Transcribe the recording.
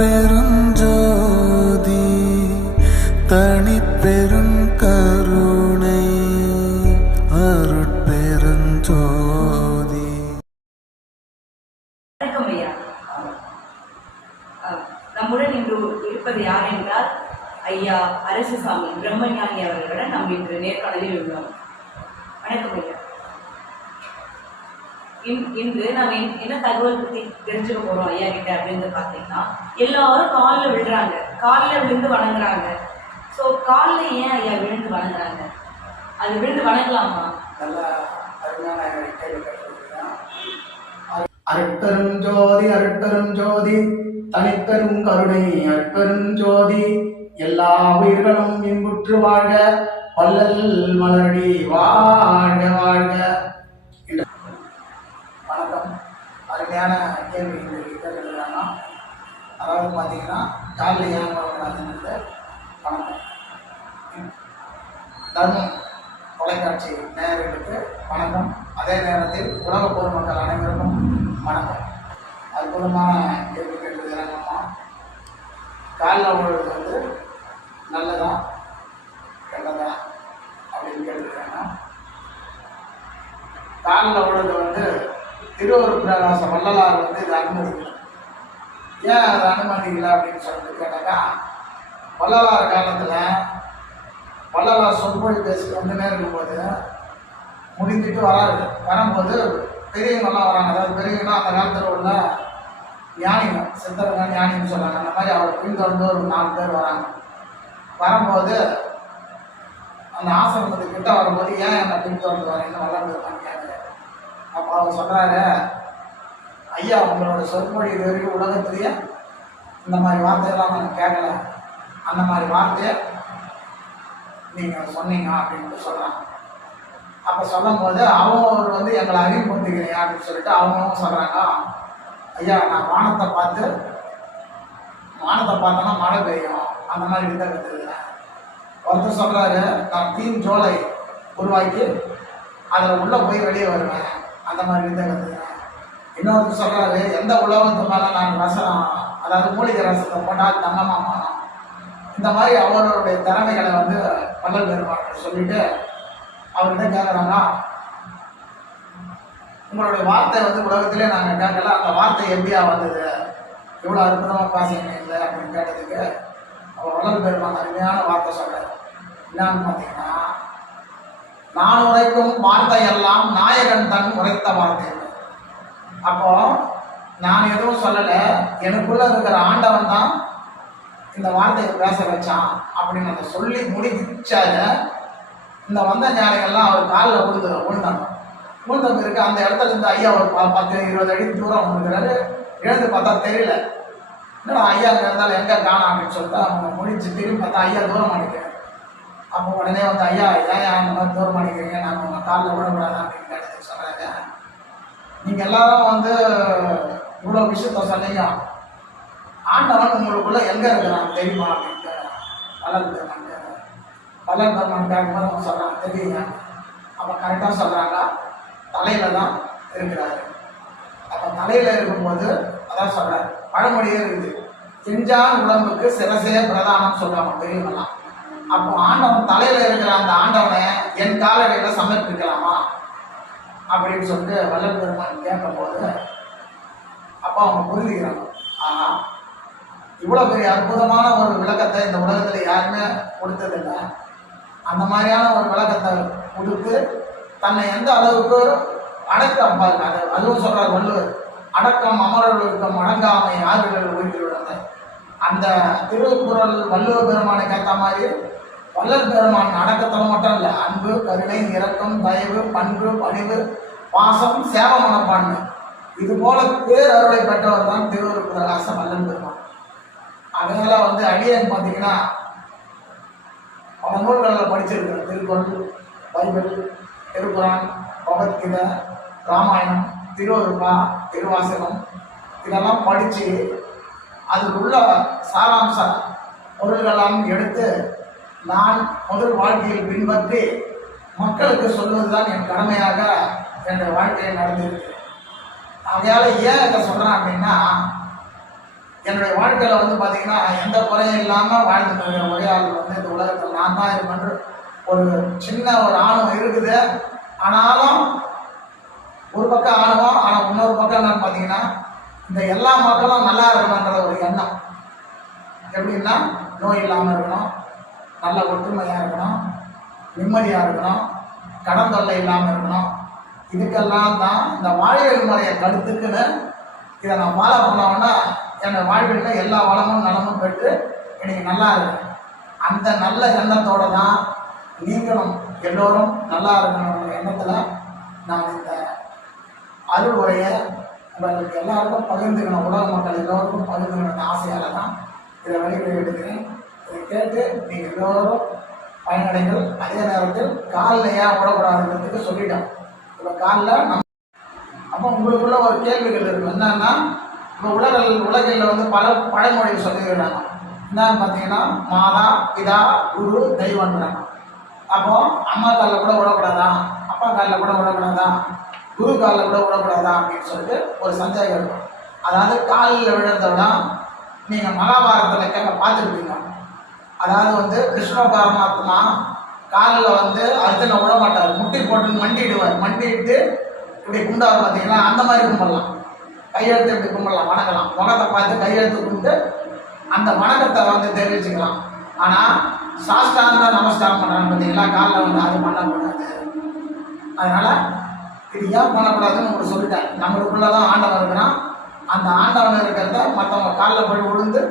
அருட்பெருஞ்சோதி தனிப்பெரும் கருணை அருட்பெருஞ்சோதி. வணக்கம் ஐயா. நம்முடன் இன்று இருப்பது யார் என்றால் ஐயா அரசுசாமி பிரம்மஞானி அவர்களுடன் நாம் இன்று நேர்காணலில் உள்ளோம். வணக்கம் ஐயா. இன்று நாம் என்ன தகவல் பற்றி தெரிஞ்சுக்க போறோம் ஐயா கிட்ட அப்படின்னு பார்த்தீங்கன்னா, எல்லாரும் காலில் விழுறாங்க, காலில் விழுந்து வணங்குறாங்க. ஸோ காலில் ஏன் ஐயா விழுந்து வணங்குறாங்க? அது விழுந்து வணங்கலாமா? நல்ல அருமையான கேள்வி கேட்டிருக்கீங்க. அருட்பெரும் ஜோதி அருட்பெரும் ஜோதி தனிப்பெரும் கருணை அருட்பெரும் ஜோதி எல்லா உயிர்களும் இன்புற்று வாழ்க வள்ளல் மலரடி வாழ்க வாழ்க. வணக்கம். அருமையான கேள்வி கேட்டிருக்காங்க. அதாவது பார்த்தீங்கன்னா காலில் ஏன் வரக்கூடாதுன்னு வணக்கம். தர்மம் தொலைக்காட்சி நேயர்களுக்கு வணக்கம். அதே நேரத்தில் உலக பொதுமக்கள் அனைவருக்கும் வணக்கம். அற்புதமான கேள்வி கேட்டது இறங்கம்மா. காலில் விழுறது வந்து நல்லதா கெட்டதா அப்படின்னு கேட்டுருக்காங்க. காலில் விழுறது வந்து திருவருட் பிரகாச வள்ளலார் வந்து இது அனுமதிக்கல. ஏன் அதை அனுமதிக்கல அப்படின்னு சொல்லிட்டு கேட்டாக்கா, வள்ளலார் காலத்தில் வள்ளலார் சொற்பொழி பேசிட்டு வந்துனே இருக்கும்போது முடிஞ்சிட்டு வரும்போது பெரியவங்கெல்லாம் வராங்க. அதாவது பெரியவங்கன்னா அந்த காலத்தில் உள்ள ஞானிகள், சித்தருங்க ஞானின்னு சொல்கிறாங்க. அந்த மாதிரி அவரை பின்தொடர்ந்து ஒரு 4 பேர் வராங்க. வரும்போது அந்த ஆசிரமத்துக்கு கிட்ட வரும்போது ஏன் என்னை பின்தொடர்ந்து வரீங்கன்னு வளர்ந்துருக்கான்னு கேட்குறாரு. அப்போ அவர் சொல்கிறாரு, ஐயா உங்களோட சொற்பொழி இது வரைக்கும் உலகத்திலேயே இந்த மாதிரி வார்த்தையெல்லாம் நான் கேட்கல, அந்த மாதிரி வார்த்தையை நீங்கள் சொன்னீங்க அப்படின்ட்டு சொல்கிறாங்க. அப்போ சொல்லும் போது அவங்க வந்து எங்களை அறிமுகப்படுத்திக்கிறீங்க அப்படின்னு சொல்லிட்டு அவங்களும் சொல்கிறாங்க, ஐயா நான் வானத்தை பார்த்தோன்னா மழை பெய்யும், அந்த மாதிரி வித்தை கற்றுக்கிறேன். ஒருத்தர் சொல்கிறாரு, நான் தீம் ஜோலை உருவாக்கி அதில் உள்ளே போய் வெளியே வருவேன், அந்த மாதிரி வித்தை கற்றுக்கிறேன். இன்னொருத்தர் சொல்கிறாரு, எந்த உலகத்து மேலே நான் ரசம், அதாவது மூலிகை ரசத்தை போட்டால் தங்கமாக மாறும். இந்த மாதிரி அவர்களுடைய திறமைகளை வந்து வள்ளல் பெருமாள் சொல்லிட்டு அவர்கிட்ட கேட்குறாங்க, உங்களுடைய வார்த்தை வந்து உலகத்திலே நாங்கள் கேட்கல, அந்த வார்த்தை எப்படியா வந்தது, எவ்வளோ அற்புதமாக பேசுறீங்க இல்லை அப்படின்னு கேட்டதுக்கு அவர் வள்ளல் பெருமாள் அருமையான வார்த்தை சொல்கிறார். என்னன்னு பார்த்தீங்கன்னா, நான் உரைக்கும் வார்த்தையெல்லாம் நாயகன் தன் உரைத்த வார்த்தை. அப்போ நான் எதுவும் சொல்லலை, எனக்குள்ள இருக்கிற ஆண்டவன் தான் இந்த வார்த்தையை பேச வச்சான் அப்படின்னு அதை சொல்லி முடிச்சால இந்த வந்த ஞானிகள்லாம் அவர் காலில் விழுந்தாங்க. விழுந்த பிறகு அந்த இடத்துல இருந்து ஐயா ஒரு 10-20 அடி தூரம் வந்துக்கிறாரு. எழுந்து பார்த்தா தெரியல. என்னடா ஐயா அங்கே இருந்தாலும் எங்கே காணும் அப்படின்னு சொல்லிட்டு அவங்க முடிச்சு திரும்பி பார்த்தா ஐயா தூரம் அடிக்கிறேன். அப்போ உடனே வந்து ஐயா ஏன் அந்த மாதிரி தூரம் அடிக்கிறீங்க, நாங்கள் உங்கள் காலில் விடக்கூடாது அப்படின்னு கேட்டதுக்கு சொல்கிறாங்க, நீங்கள் எல்லாரும் வந்து இவ்வளோ விஷயத்த சொன்னீங்க, ஆண்டவன் உங்களுக்குள்ள எங்க இருக்கிறான் தெரியுமா அப்படின்னு வள்ளல் பெருமான் கேட்குறாங்க. வள்ளல் பெருமான் கேட்கும்போது அவங்க சொல்றாங்க, தெரியுங்க. அப்போ கரெக்டாக சொல்றாங்க, தலையில தான் இருக்கிறாரு. அப்போ தலையில இருக்கும்போது அதான் சொல்றாரு, பழமொழியே இருக்குது, செஞ்சான் உடம்புக்கு சிரசே பிரதானம் சொல்றாங்க தெரியுமெல்லாம். அப்போ ஆண்டவன் தலையில இருக்கிற அந்த ஆண்டவனை என் காலடியில சமர்ப்பிக்கலாமா அப்படின்னு சொல்லிட்டு வள்ளல் பெருமான் கேட்கும்போது அப்போ அவங்க புரிஞ்சுக்கிறாங்க, ஆனா இவ்வளோ பெரிய அற்புதமான ஒரு விளக்கத்தை இந்த உலகத்தில் யாருமே கொடுத்ததில்லை. அந்த மாதிரியான ஒரு விளக்கத்தை கொடுத்து தன்னை எந்த அளவுக்கு அடக்கம் பாருங்க, அதுவும் சொல்றார் வள்ளுவர், அடக்கம் அமரர்களுக்கும் அடங்காமை யார்கள் உயிர்விடுங்க. அந்த திருக்குறள் வள்ளுவர் பெருமானுக்கு ஏற்ற மாதிரி வள்ளல் பெருமான் அடக்கத்தில் மட்டும் இல்லை, அன்பு கருணை இரக்கம் தயவு பண்பு பணிவு பாசம் சேவ மனப்பான்மை இது போல பேர் அருளை பெற்றவர் தான் திருவருட் பிரகாச வள்ளல் பெருமான். அதனால வந்து அடியன் பார்த்தீங்கன்னா பல நூல்களில் படிச்சிருக்கேன். திருக்குறள், பைபிள், திருக்குறான், பகவத்கீதை, ராமாயணம், திருவருட்பா, திருவாசகம் இதெல்லாம் படித்து அதுக்குள்ள சாராம்ச பொருள்களாம் எடுத்து நான் முதல் வாழ்க்கையில் பின்பற்றி மக்களுக்கு சொல்வதுதான் என் கடமையாக என்னுடைய வாழ்க்கையை நடந்திருக்கு. அதனால ஏன் இதை சொல்கிறேன் அப்படின்னா, என்னுடைய வாழ்க்கையில் வந்து பார்த்தீங்கன்னா எந்த குறையும் இல்லாமல் வாழ்ந்துட்டு இருக்கிற ஒரே ஆள் வந்து இந்த உலகத்தில் நான் தான் இருப்பேன். ஒரு சின்ன ஒரு ஆணவம் இருக்குது. ஆனாலும் ஒரு பக்கம் ஆணவம், ஆனால் இன்னொரு பக்கம் என்னன்னு பார்த்தீங்கன்னா இந்த எல்லா மக்களும் நல்லா இருக்கணுன்ற ஒரு எண்ணம். எப்படின்னா நோய் இல்லாமல் இருக்கணும், நல்ல ஒற்றுமையாக இருக்கணும், நிம்மதியாக இருக்கணும், கடன் தொல்லை இல்லாமல் இருக்கணும். இதுக்கெல்லாம் தான் இந்த வாழ்வியல் முறையை கருத்துக்குன்னு இதை நான் ஃபாலோ பண்ணோன்னா என்னோட வாழ்வில் எல்லா வளமும் நலமும் பெற்று எனக்கு நல்லா இருக்கு. அந்த நல்ல எண்ணத்தோடு தான் நீங்களும் எல்லோரும் நல்லா இருக்கணுன்ற எண்ணத்தில் நான் இந்த அருள் உரையை உங்களுக்கு எல்லாருக்கும் பகிர்ந்துக்கணும், உலக மக்கள் எல்லோருக்கும் பகிர்ந்துக்கணும்னு ஆசையால் தான் இதை வெளியிட எடுக்கிறேன். இதை கேட்டு நீங்கள் எல்லோரும் பயனடைகள். அதே நேரத்தில் காலில் ஏன் விடக்கூடாதுன்றதுக்கு சொல்லிட்டோம். இப்போ காலில் அப்போ உங்களுக்குள்ள ஒரு கேள்விகள் இருக்கும். என்னன்னா இப்போ உலகில் வந்து பல பழமொழி சொல்லிடுறாங்க. என்னன்னு பார்த்தீங்கன்னா மாதா பிதா குரு தெய்வம்ன்றாங்க. அப்போ அம்மா காலில் கூட விடக்கூடாதா, அப்பா காலில் கூட விடக்கூடாதா, குரு காலில் கூட விடக்கூடாதா அப்படின்னு சொல்லிட்டு ஒரு சந்தேகம் இருக்கும். அதாவது காலில் விழுறத விட நீங்கள் மகாபாரதத்தில் கேட்க பார்த்துருப்பீங்க. அதாவது வந்து கிருஷ்ண பரமாத்மா காலில் வந்து அர்ஜுனை விட மாட்டார், முட்டி போட்டு மண்டிடுவார். மண்டிட்டு இப்படி குண்டார் பார்த்தீங்கன்னா அந்த மாதிரி கும்பிடலாம், கையெழுத்து இப்படி கும்பிடலாம், வணங்கலாம், முகத்தை பார்த்து கையெழுத்து கும்பிட்டு அந்த வணக்கத்தை வந்து தெரிவிச்சுக்கலாம். ஆனால் சாஸ்தாங்க நமஸ்காரம் பண்ணுறாங்க பார்த்தீங்களா, காலில் வந்து அது பண்ணக்கூடாது. அதனால் இது ஏன் பண்ணக்கூடாதுன்னு உங்களுக்கு சொல்லிட்டேன். நம்மளுக்குள்ளே தான் ஆண்டவன் இருக்கிறான். அந்த ஆண்டவன் இருக்கிறத மற்றவங்க காலில் போய் விழுந்து